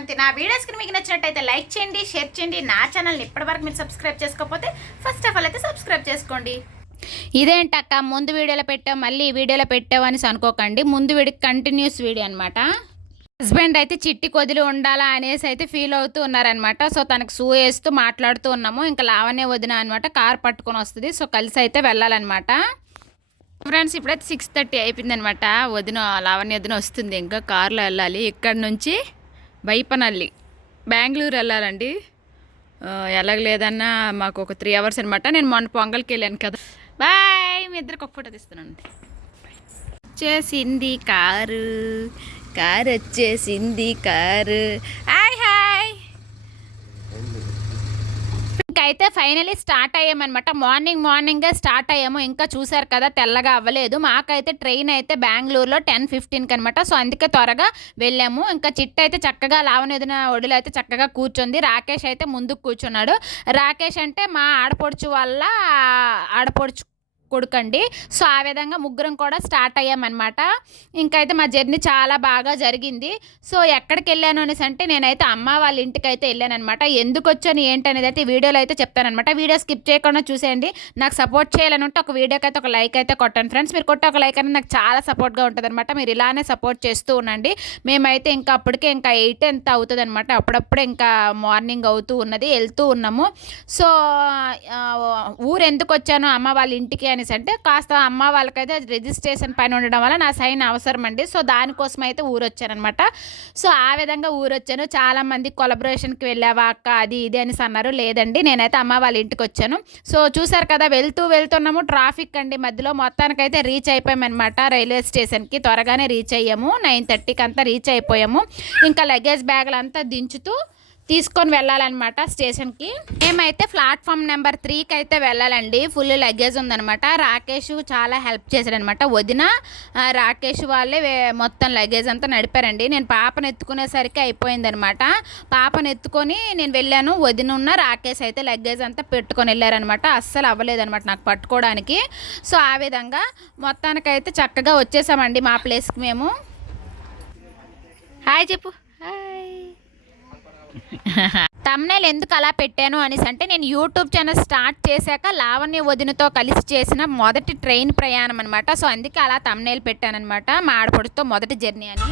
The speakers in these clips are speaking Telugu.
శ్రవంతి. నా వీడియోస్కి మీకు నచ్చినట్టయితే లైక్ చేయండి, షేర్ చేయండి. నా ఛానల్ని ఇప్పటివరకు మీరు సబ్స్క్రైబ్ చేసుకోకపోతే ఫస్ట్ ఆఫ్ ఆల్ అయితే సబ్స్క్రైబ్ చేసుకోండి. ఇదేంటక్క ముందు వీడియోలో పెట్టావు మళ్ళీ ఈ వీడియోలో పెట్టావు అని అనుకోకండి. ముందు వీడియో కంటిన్యూస్ వీడియో అనమాట. హస్బెండ్ అయితే చిట్టి కొదిలి ఉండాలా అనేసి అయితే ఫీల్ అవుతూ ఉన్నారనమాట. సో తనకు షూ వేస్తూ మాట్లాడుతూ ఉన్నాము. ఇంకా లావనే వదిన అనమాట కార్ పట్టుకొని వస్తుంది. సో కలిసి అయితే వెళ్ళాలన్నమాట. ఫ్రెండ్స్ ఇప్పుడైతే 6:30 అయిపోయిందనమాట. లావణ్య వదిన వస్తుంది. ఇంకా కార్లో వెళ్ళాలి. ఇక్కడ నుంచి బైపనల్లి బెంగళూరు వెళ్ళాలండి. ఎలాగలేదన్నా మాకు ఒక 3 అవర్స్ అనమాట. నేను మొన్న పొంగల్కి వెళ్ళాను కదా. బాయ్. మీ ఇద్దరికి ఒక ఫోటో తీస్తున్నాను. వచ్చేసింది కారు వచ్చేసింది కారు. Hi hi. ఇంకైతే ఫైనలీ స్టార్ట్ అయ్యామన్నమాట. మార్నింగే స్టార్ట్ అయ్యాము. ఇంకా చూసారు కదా తెల్లగా అవ్వలేదు. మాకైతే ట్రైన్ అయితే బెంగళూరులో 10:15కి అనమాట. సో అందుకే త్వరగా వెళ్ళాము. ఇంకా చిట్టు అయితే చక్కగా లావనేదిన ఒడిలో అయితే చక్కగా కూర్చుంది. రాకేష్ అయితే ముందుకు కూర్చున్నాడు. రాకేష్ అంటే మా ఆడపడుచు వల్ల ఆడపడుచు కొడుకండి. సో ఆ విధంగా ముగ్గురం కూడా స్టార్ట్ అయ్యామన్నమాట. ఇంకైతే మా జర్నీ చాలా బాగా జరిగింది. సో ఎక్కడికి వెళ్ళాను అనేసి అంటే నేనైతే అమ్మ వాళ్ళ ఇంటికి అయితే వెళ్ళాను అనమాట. ఎందుకు వచ్చాను ఏంటనేది అయితే వీడియోలో అయితే చెప్తానమాట. వీడియో స్కిప్ చేయకుండా చూసేయండి. నాకు సపోర్ట్ చేయాలని ఉంటే ఒక వీడియోకి అయితే ఒక లైక్ అయితే కొట్టండి ఫ్రెండ్స్. మీరు కొట్టే ఒక లైక్ అనేది నాకు చాలా సపోర్ట్గా ఉంటుంది అనమాట. మీరు ఇలానే సపోర్ట్ చేస్తూ ఉండండి. మేమైతే ఇంకా అప్పటికే ఇంకా 8 ఎంత అవుతుంది అనమాట. అప్పుడప్పుడే ఇంకా మార్నింగ్ అవుతూ ఉన్నది. వెళ్తూ ఉన్నాము. సో ఊరు ఎందుకు వచ్చాను అమ్మ వాళ్ళ ఇంటికి అంటే కాస్త అమ్మ వాళ్ళకైతే రిజిస్ట్రేషన్ పైన ఉండడం వల్ల నా సైన్ అవసరం అండి. సో దానికోసం అయితే ఊరు వచ్చానమాట. సో ఆ విధంగా ఊరు వచ్చాను. చాలామంది కొలబరేషన్కి వెళ్ళావా అక్క అది ఇది అని అన్నారు. లేదండి నేనైతే అమ్మ వాళ్ళ ఇంటికి వచ్చాను. సో చూసారు కదా వెళ్తున్నాము. ట్రాఫిక్ అండి మధ్యలో. మొత్తానికైతే రీచ్ అయిపోయామన్నమాట రైల్వే స్టేషన్కి. త్వరగానే రీచ్ అయ్యాము. 9:30కి అంతా రీచ్ అయిపోయాము. ఇంకా లగేజ్ బ్యాగులు అంతా దించుతూ తీసుకొని వెళ్ళాలన్నమాట స్టేషన్కి. మేమైతే ప్లాట్ఫామ్ నెంబర్ 3కి అయితే వెళ్ళాలండి. ఫుల్ లగేజ్ ఉందనమాట. రాకేష్ చాలా హెల్ప్ చేశాడనమాట. వదిన రాకేష్ వాళ్ళే మొత్తం లగేజ్ అంతా నడిపారండి. నేను పాపను ఎత్తుకునేసరికి అయిపోయిందనమాట. పాపను ఎత్తుకొని నేను వెళ్ళాను. వదిన ఉన్న రాకేష్ అయితే లగేజ్ అంతా పెట్టుకొని వెళ్ళారనమాట. అస్సలు అవ్వలేదనమాట నాకు పట్టుకోవడానికి. సో ఆ విధంగా మొత్తానికైతే చక్కగా వచ్చేసామండి మా ప్లేస్కి మేము. హాయ్ చెప్పు. హాయ్. తమ్నైల్ ఎందుకు అలా పెట్టాను అనేసి అంటే నేను యూట్యూబ్ ఛానల్ స్టార్ట్ చేశాక లావణ్య వదినతో కలిసి చేసిన మొదటి ట్రైన్ ప్రయాణం అనమాట. సో అందుకే అలా తమ్నైల్ పెట్టానమాట. మా ఆడపడుతో మొదటి జర్నీ అని.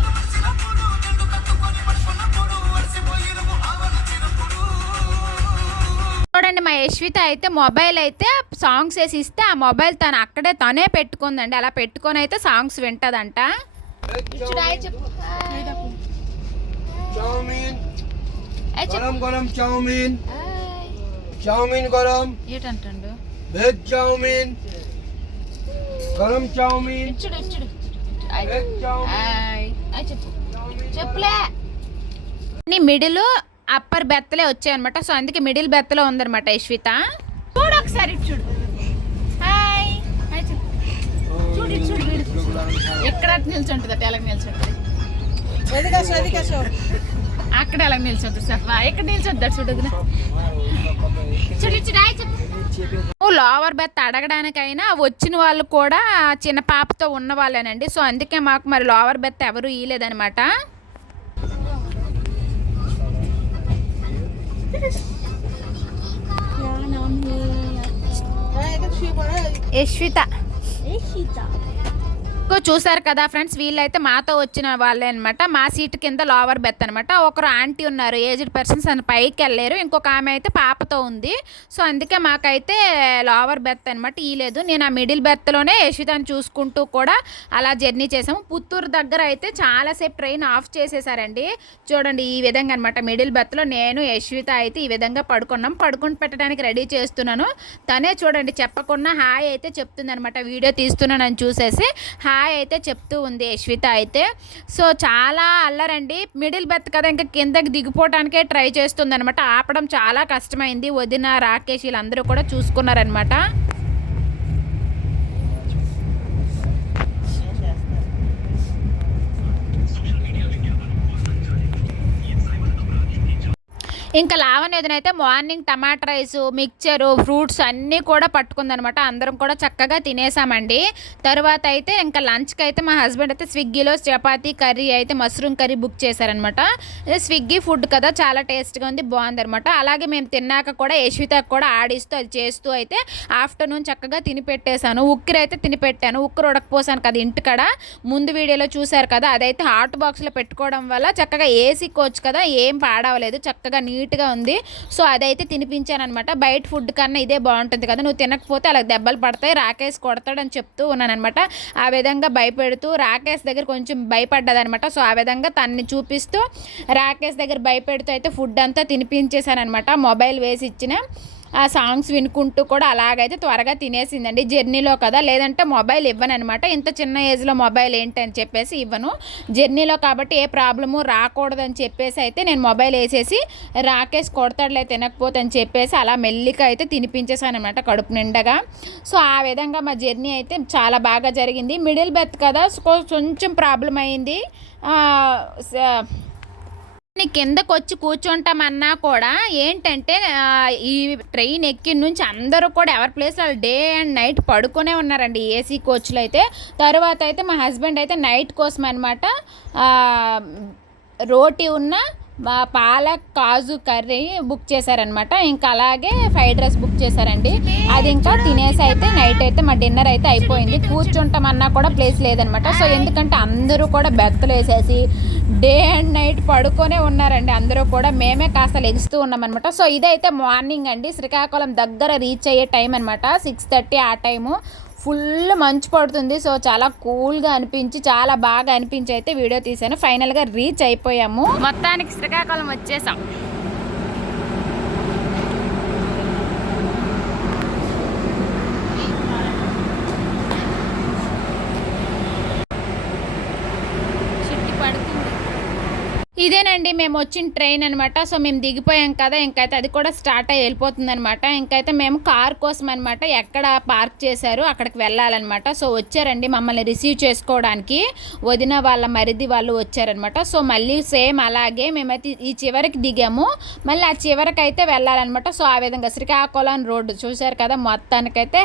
చూడండి మా యశ్విత అయితే మొబైల్ అయితే సాంగ్స్ వేసి ఇస్తే ఆ మొబైల్ తనే పెట్టుకుందండి. అలా పెట్టుకొని అయితే సాంగ్స్ వింటదంట. गरम चाउमीन गरम ఏంటంటాడు वेज चाउमीन गरम चाउमीन చెప్పులే మిడిల్ అప్పర్ బెత్తలే వచ్చాయన్నమాట. సో అందుకే మిడిల్ బెత్తలో ఉందన్నమాట యశ్విత. చూడు ఒకసారి చూడు. హాయ్ హాయ్ చెప్పు. చూడు ఎక్కడ నిల్చుంటుంది ఎలాగ నిల్చుంటుంది అక్కడ ఎలా నిల్చొద్దు సఫా. ఎక్కడ నిల్చొద్దాడు చూడదు. లోవర్ బెత్ అడగడానికైనా వచ్చిన వాళ్ళు కూడా చిన్న పాపతో ఉన్న వాళ్ళేనండి. సో అందుకే మాకు మరి లోవర్ బెత్ ఎవరు ఇయలేదనమాట. యశ్విత చూసారు కదా ఫ్రెండ్స్. వీళ్ళైతే మాతో వచ్చిన వాళ్ళే అనమాట. మా సీట్ కింద లోవర్ బెత్ అనమాట. ఒకరు ఆంటీ ఉన్నారు ఏజ్డ్ పర్సన్స్ అని పైకి వెళ్ళారు. ఇంకొక ఆమె అయితే పాపతో ఉంది. సో అందుకే మాకైతే లోవర్ బెత్ అనమాట ఇయలేదు. నేను ఆ మిడిల్ బెత్లోనే యశ్వితని చూసుకుంటూ కూడా అలా జర్నీ చేసాము. పుత్తూరు దగ్గర అయితే చాలాసేపు ట్రైన్ ఆఫ్ చేసేసారండి. చూడండి ఈ విధంగా అనమాట. మిడిల్ బెత్లో నేను యశ్విత అయితే ఈ విధంగా పడుకుని పెట్టడానికి రెడీ చేస్తున్నాను. తనే చూడండి చెప్పకుండా హాయ్ అయితే చెప్తుంది అనమాట. వీడియో తీస్తున్నానని చూసేసి హాయ్ అయితే చెప్తూ ఉంది యశ్విత అయితే. సో చాలా అల్లరండి. మిడిల్ బెత్ కదా ఇంకా కిందకి దిగిపోవడానికే ట్రై చేస్తుంది అనమాట. ఆపడం చాలా కష్టమైంది. వదిన రాకేష్ వీళ్ళందరూ కూడా చూసుకున్నారనమాట. ఇంకా లావణ్యదనైతే మార్నింగ్ టమాటా రైస్ మిక్చరు ఫ్రూట్స్ అన్నీ కూడా పట్టుకుందనమాట. అందరం కూడా చక్కగా తినేసామండి. తర్వాత అయితే ఇంకా లంచ్కి అయితే మా హస్బెండ్ అయితే స్విగ్గీలో చపాతీ కర్రీ అయితే మష్రూమ్ కర్రీ బుక్ చేశారనమాట. స్విగ్గీ ఫుడ్ కదా చాలా టేస్ట్గా ఉంది, బాగుందనమాట. అలాగే మేము తిన్నాక కూడా యశ్వితకు కూడా ఆడిస్తూ అది చేస్తూ అయితే ఆఫ్టర్నూన్ చక్కగా తిని పెట్టేశాను. ఉక్కిరి అయితే తిని పెట్టాను. ఉక్కిరి ఉడకపోసాను కదా ఇంటికాడ, ముందు వీడియోలో చూశారు కదా, అదైతే హాట్ బాక్స్లో పెట్టుకోవడం వల్ల చక్కగా ఏసీ కోచ్ కదా ఏం పాడవలేదు, చక్కగా నీట్గా ఉంది. సో అదైతే తినిపించాను అనమాట. బయట ఫుడ్ కన్నా ఇదే బాగుంటుంది కదా, నువ్వు తినకపోతే అలా దెబ్బలు పడతాయి, రాకేష్ కొడతాడని చెప్తూ ఉన్నాను అనమాట. ఆ విధంగా భయపెడుతూ రాకేష్ దగ్గర కొంచెం భయపడ్డదనమాట. సో ఆ విధంగా తన్ని చూపిస్తూ రాకేష్ దగ్గర భయపెడుతూ అయితే ఫుడ్ అంతా తినిపించేశాను అనమాట. మొబైల్ వేసి ఇచ్చిన ఆ సాంగ్స్ వినుకుంటూ కూడా అలాగైతే త్వరగా తినేసిందండి. జర్నీలో కదా, లేదంటే మొబైల్ ఇవ్వను అనమాట. ఇంత చిన్న ఏజ్లో మొబైల్ ఏంటని చెప్పేసి ఇవ్వను. జర్నీలో కాబట్టి ఏ ప్రాబ్లము రాకూడదని చెప్పేసి అయితే నేను మొబైల్ వేసేసి రాకేష్ కొడతాడులే తినకపోతే అని చెప్పేసి అలా మెల్లిగా అయితే తినిపించేసాను అనమాట కడుపు నిండగా. సో ఆ విధంగా మా జర్నీ అయితే చాలా బాగా జరిగింది. మిడిల్ బెర్త్ కదా, కొంచెం ప్రాబ్లం అయింది. కిందకు వచ్చి కూర్చుంటామన్నా కూడా ఏంటంటే ఈ ట్రైన్ ఎక్కిన నుంచి అందరూ కూడా ఎవరి ప్లేస్లో వాళ్ళు డే అండ్ నైట్ పడుకునే ఉన్నారండి ఏసీ కోచ్లో అయితే. తర్వాత అయితే మా హస్బెండ్ అయితే నైట్ కోసం అనమాట రోటీ ఉన్న పాలక్ కాజు కర్రీ బుక్ చేశారనమాట. ఇంకా అలాగే ఫ్రైడ్ రైస్ బుక్ చేశారండి. అది ఇంకా తినేసి అయితే నైట్ అయితే మా డిన్నర్ అయితే అయిపోయింది. కూర్చుంటామన్నా కూడా ప్లేస్ లేదనమాట. సో ఎందుకంటే అందరూ కూడా బెర్తలు వేసేసి డే అండ్ నైట్ పడుకొనే ఉన్నారండి అందరూ కూడా. మేమే కాస్త లెగుస్తూ ఉన్నామన్నమాట. సో ఇదైతే మార్నింగ్ అండి, శ్రీకాకుళం దగ్గర రీచ్ అయ్యే టైం అనమాట. 6:30 ఆ టైము. ఫుల్ మంచు పడుతుంది. సో చాలా కూల్గా అనిపించి చాలా బాగా అనిపించి అయితే వీడియో తీసాను. ఫైనల్గా రీచ్ అయిపోయాము, మొత్తానికి శ్రీకాకుళం వచ్చేసాం. ఇదేనండి మేము వచ్చిన ట్రైన్ అనమాట. సో మేము దిగిపోయాం కదా, ఇంకైతే అది కూడా స్టార్ట్ అయ్యి వెళ్ళిపోతుంది అనమాట. ఇంకైతే మేము కార్ కోసం అనమాట ఎక్కడ పార్క్ చేశారు అక్కడికి వెళ్ళాలన్నమాట. సో వచ్చారండి మమ్మల్ని రిసీవ్ చేసుకోవడానికి, వదిన వాళ్ళ మరిది వాళ్ళు వచ్చారనమాట. సో మళ్ళీ సేమ్ అలాగే మేమైతే ఈ చివరికి దిగాము, మళ్ళీ ఆ చివరికి అయితే వెళ్ళాలన్నమాట. సో ఆ విధంగా శ్రీకాకుళం రోడ్డు చూశారు కదా, మొత్తానికైతే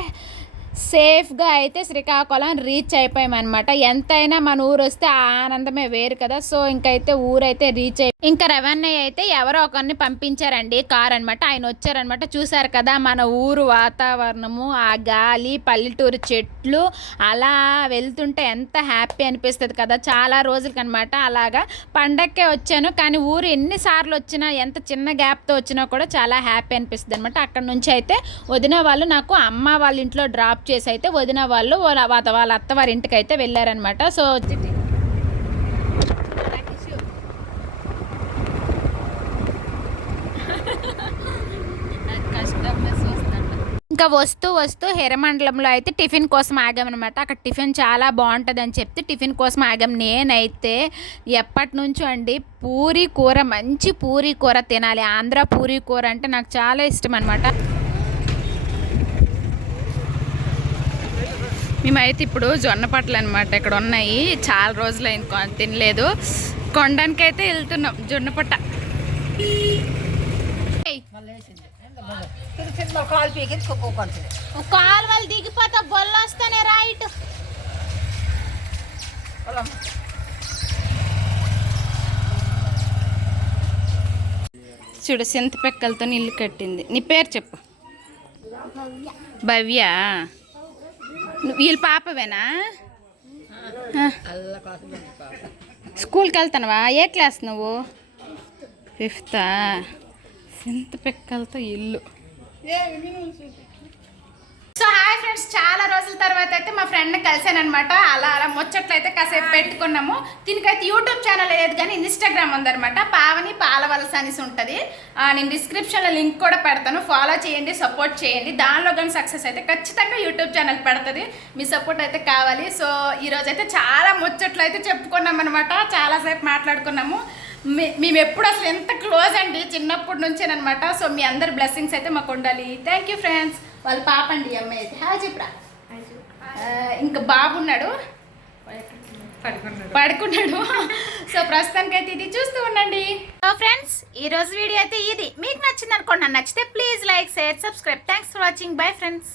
సేఫ్గా అయితే శ్రీకాకుళం రీచ్ అయిపోయామన్నమాట. ఎంతైనా మన ఊరు వస్తే ఆ ఆనందమే వేరు కదా. సో ఇంకైతే ఊరైతే రీచ్ ఇంకా రెవెన్యూ అయితే ఎవరో ఒకరిని పంపించారండి కార్ అనమాట. ఆయన వచ్చారనమాట. చూసారు కదా మన ఊరు వాతావరణము, ఆ గాలి, పల్లెటూరు చెట్లు అలా వెళ్తుంటే ఎంత హ్యాపీ అనిపిస్తుంది కదా. చాలా రోజులకి అనమాట అలాగా పండక్కే వచ్చాను, కానీ ఊరు ఎన్నిసార్లు వచ్చినా ఎంత చిన్న గ్యాప్తో వచ్చినా కూడా చాలా హ్యాపీ అనిపిస్తుంది అనమాట. అక్కడ నుంచి అయితే వదిన వాళ్ళు నాకు అమ్మ వాళ్ళ ఇంట్లో డ్రాప్ చేసి అయితే వదిన వాళ్ళు వాళ్ళ అత్తవారి ఇంటికి అయితే వెళ్ళారనమాట. సో ఇంకా వస్తూ హెరమండలంలో అయితే టిఫిన్ కోసం ఆగామన్నమాట. అక్కడ టిఫిన్ చాలా బాగుంటుందని చెప్తే టిఫిన్ కోసం ఆగాం. నేనైతే ఎప్పటి నుంచో అండి పూరీ కూర, మంచి పూరీ కూర తినాలి. ఆంధ్ర పూరీ కూర అంటే నాకు చాలా ఇష్టం అనమాట. మేమైతే ఇప్పుడు జొన్న పట్టలు అనమాట ఇక్కడ ఉన్నాయి, చాలా రోజులు అయింది తినలేదు. కొనడానికి అయితే వెళ్తున్నాం జొన్న పట్ట. కాలు వాళ్ళు దిగిపోతా బొల్ల వస్తానే రైట్. చూడు సింత పెక్కలతో ఇల్లు కట్టింది. నీ పేరు చెప్పు. భవ్య. వీళ్ళ పాపవేనా? స్కూల్కి వెళ్తానవా? ఏ క్లాస్ నువ్వు? 5th. సింత పెక్కలతో ఇల్లు. సో హాయ్ ఫ్రెండ్స్, చాలా రోజుల తర్వాత అయితే మా ఫ్రెండ్ని కలిసానమాట. అలా ముచ్చట్లు అయితే కాసేపు పెట్టుకున్నాము. దీనికైతే యూట్యూబ్ ఛానల్ లేదు కానీ ఇన్స్టాగ్రామ్ ఉందన్నమాట. పావని పాలవలస అనేసి ఉంటుంది. నేను డిస్క్రిప్షన్లో లింక్ కూడా పెడతాను, ఫాలో చేయండి, సపోర్ట్ చేయండి. దానిలో కానీ సక్సెస్ అయితే ఖచ్చితంగా యూట్యూబ్ ఛానల్ పెడుతుంది, మీ సపోర్ట్ అయితే కావాలి. సో ఈరోజు అయితే చాలా ముచ్చట్లు అయితే చెప్పుకున్నాం అనమాట, చాలాసేపు మాట్లాడుకున్నాము. మేము ఎప్పుడు అసలు ఎంత క్లోజ్ అండి, చిన్నప్పటి నుంచేనమాట. సో మీ అందరి బ్లెస్సింగ్స్ అయితే మాకు ఉండాలి. Thank you friends. వాళ్ళ పాప అండి అమ్మాయి అయితే హాయ్ చెప్పురా. ఇంకా బాబు ఉన్నాడు, పడుకున్నాడు. సో ప్రస్తుతానికి అయితే ఇది చూస్తూ ఉండండి. సో ఫ్రెండ్స్ ఈ రోజు వీడియో అయితే ఇది మీకు నచ్చింది అనుకోండి. నచ్చితే please like share subscribe. Thanks for watching. Bye friends.